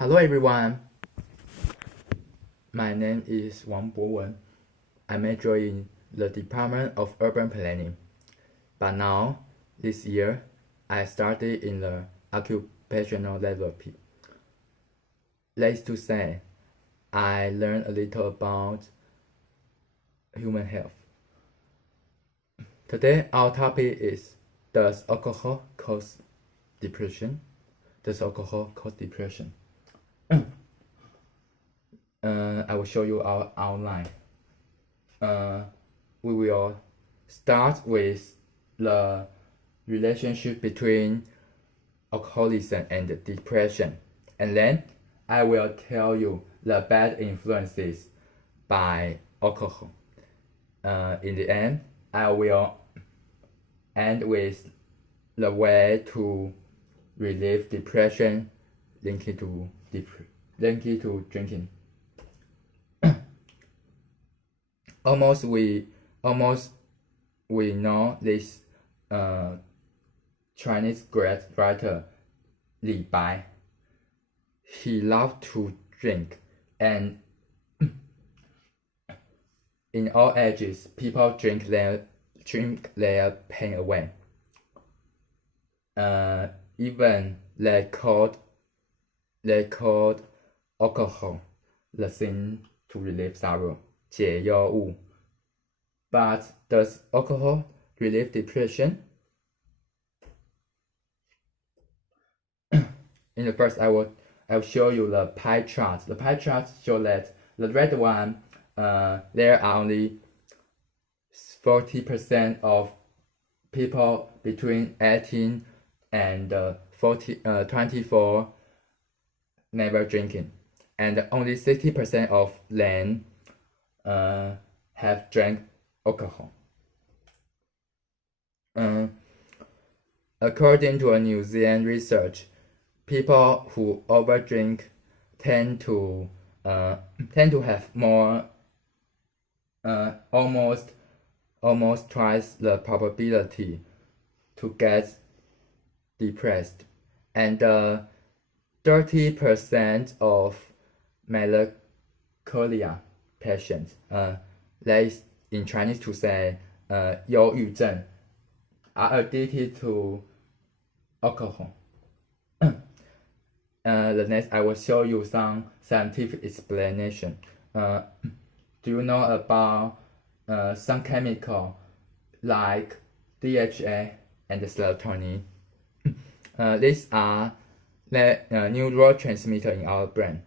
Hello everyone, my name is柏文. I major in the Department of Urban Planning, but now, this year, I studied in the occupational therapy. That's to say, I learned a little about human health. Today, our topic is, does alcohol cause depression? Does alcohol cause depression? I will show you our outline. We will start with the relationship between alcoholism and depression, and then I will tell you the bad influences by alcohol. In the end, I will end with the way to relieve depression linked to drinking. Almost we know this Chinese great writer Li Bai. He loved to drink, and in all ages, people drink their pain away. Even they called alcohol the thing to relieve sorrow, 解忧物. But does alcohol relieve depression? In the first, I will show you the pie chart. The pie chart shows that the red one, there are only 40% of people between 18 and 24 never drinking, and only 60% of them have drank alcohol. According to a New Zealand research, people who overdrink tend to have more, almost twice the probability to get depressed, and 30% of melancholia patients, that is in Chinese to say 忧郁症, are addicted to alcohol. The next, I will show you some scientific explanation. Do you know about some chemical like DHA and serotonin? These are the neurotransmitter in our brain.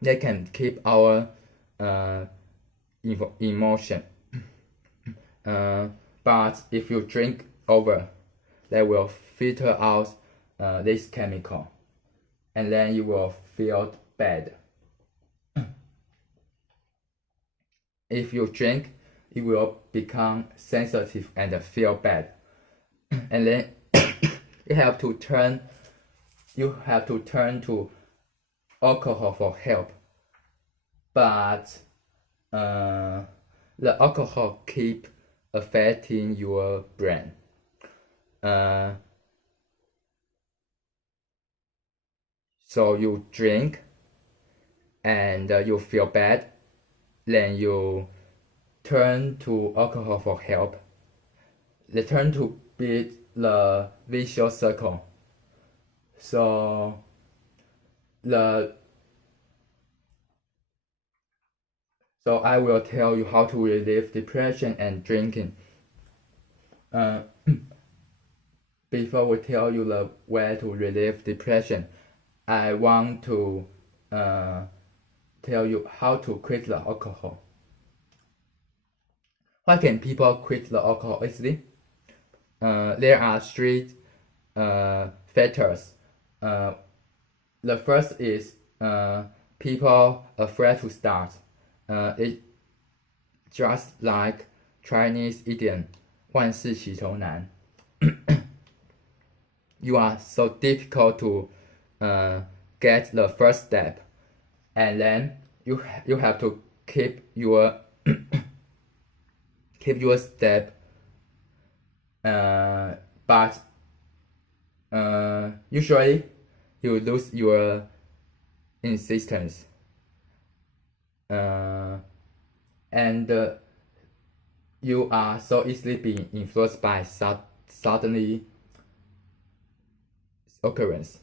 They can keep our emotion. But if you drink over, they will filter out this chemical, and then you will feel bad. If you drink, you will become sensitive and feel bad, and then you have to turn to alcohol for help. But the alcohol keep affecting your brain. So you drink and you feel bad, then you turn to alcohol for help. They turn to be the vicious circle. So I will tell you how to relieve depression and drinking. Before we tell you the way to relieve depression, I want to tell you how to quit the alcohol. Why can people quit the alcohol easily? There are three factors. The first is people afraid to start. It's just like Chinese idiom, 万事起头难. You are so difficult to get the first step, and then you have to keep your step. But usually you lose your insistence. And you are so easily being influenced by suddenly occurrence.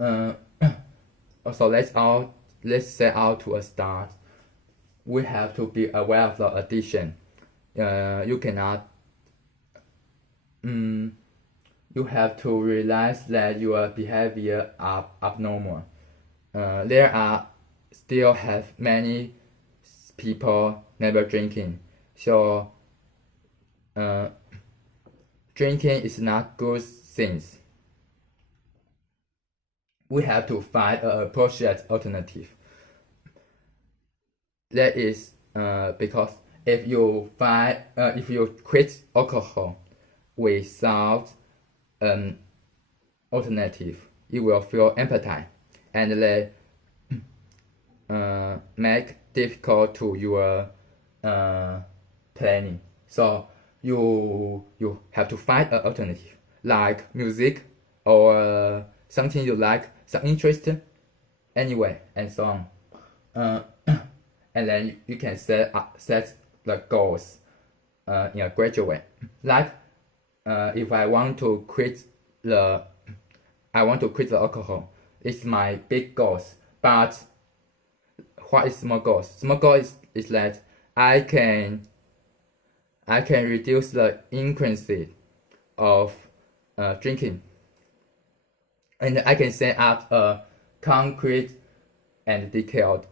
So let's set out to a start. We have to be aware of the addiction. You cannot. You have to realize that your behavior are abnormal. There are still have many people never drinking, so drinking is not good things. We have to find an appropriate alternative. That is because if you quit alcohol without an alternative, you will feel empathy, and they make difficult to your planning. So you have to find an alternative, like music or something you like, some interest, anyway, and so on. And then you can set the goals in a gradual way. Like if I want to quit the alcohol, it's my big goals. But what is small goals? Small goal is that I can reduce the frequency of drinking, and I can set up a concrete and detailed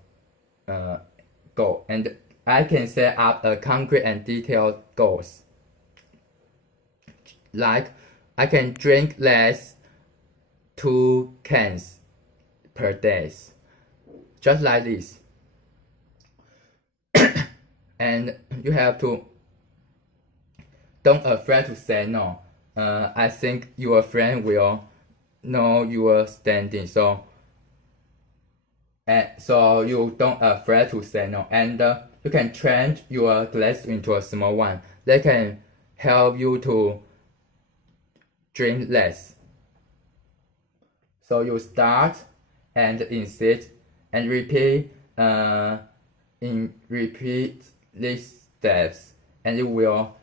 goal, and I can set up a concrete and detailed goals. Like I can drink less 2 cans per day, just like this. And you have to don't afraid to say no. I think your friend will know your standing, so you don't afraid to say no, and you can change your glass into a small one. They can help you to drink less. So you start and insist and repeat these steps, and you will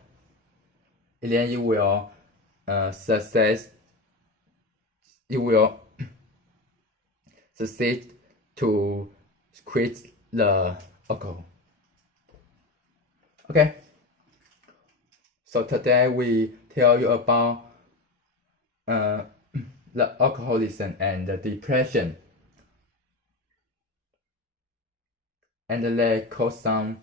succeed to quit the alcohol. Okay, so today we tell you about the alcoholism and the depression, and they cause some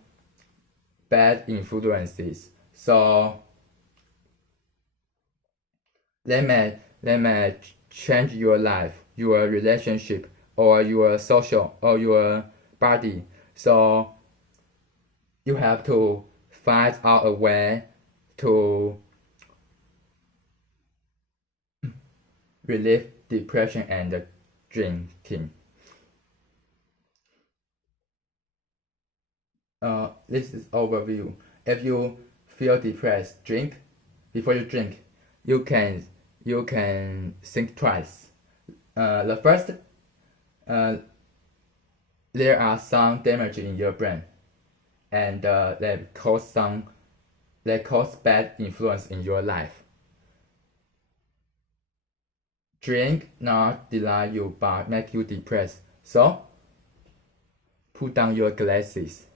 bad influences. So they may change your life, your relationship, or your social, or your body. So you have to find out a way to relieve depression and drinking. This is overview. If you feel depressed, drink. Before you drink, you can think twice. The first, there are some damage in your brain, and they cause bad influence in your life. Drink not delay you but make you depressed. So put down your glasses.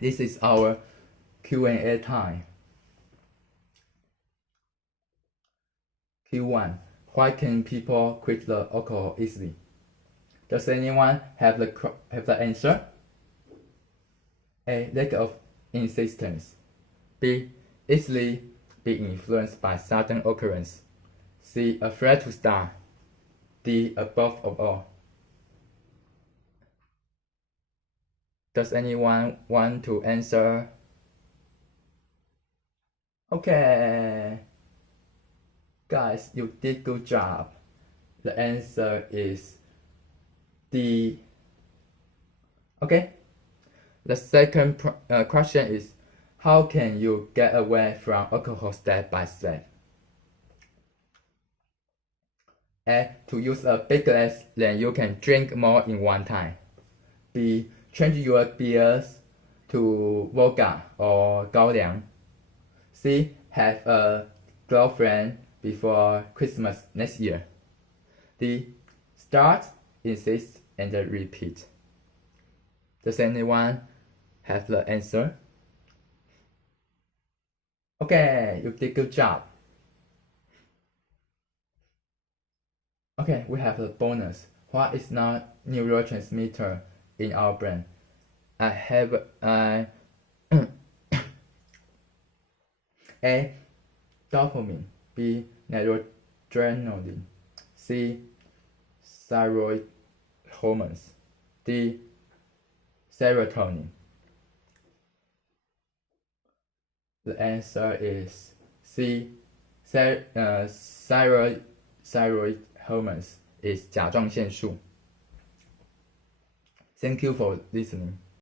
This is our Q&A time. Q1. Why can people quit the alcohol easily? Does anyone have the answer? A. Lack of insistence. B. Easily be influenced by sudden occurrence. C. Afraid to start. D. Above of all. Does anyone want to answer? Okay. Guys, you did good job. The answer is D. Okay. The second question is, how can you get away from alcohol step by step? A. To use a big glass, then you can drink more in one time. B. Change your beers to vodka or 高粱. C. Have a girlfriend before Christmas next year. D. Start, insist, and repeat. Does anyone have the answer? Okay, you did a good job. Okay, we have a bonus. What is not neurotransmitter in our brain? I have A. Dopamine. B. Noradrenaline. C. Thyroid hormones. D. Serotonin. The answer is C. Thyroid hormones is 甲状腺素. Thank you for listening.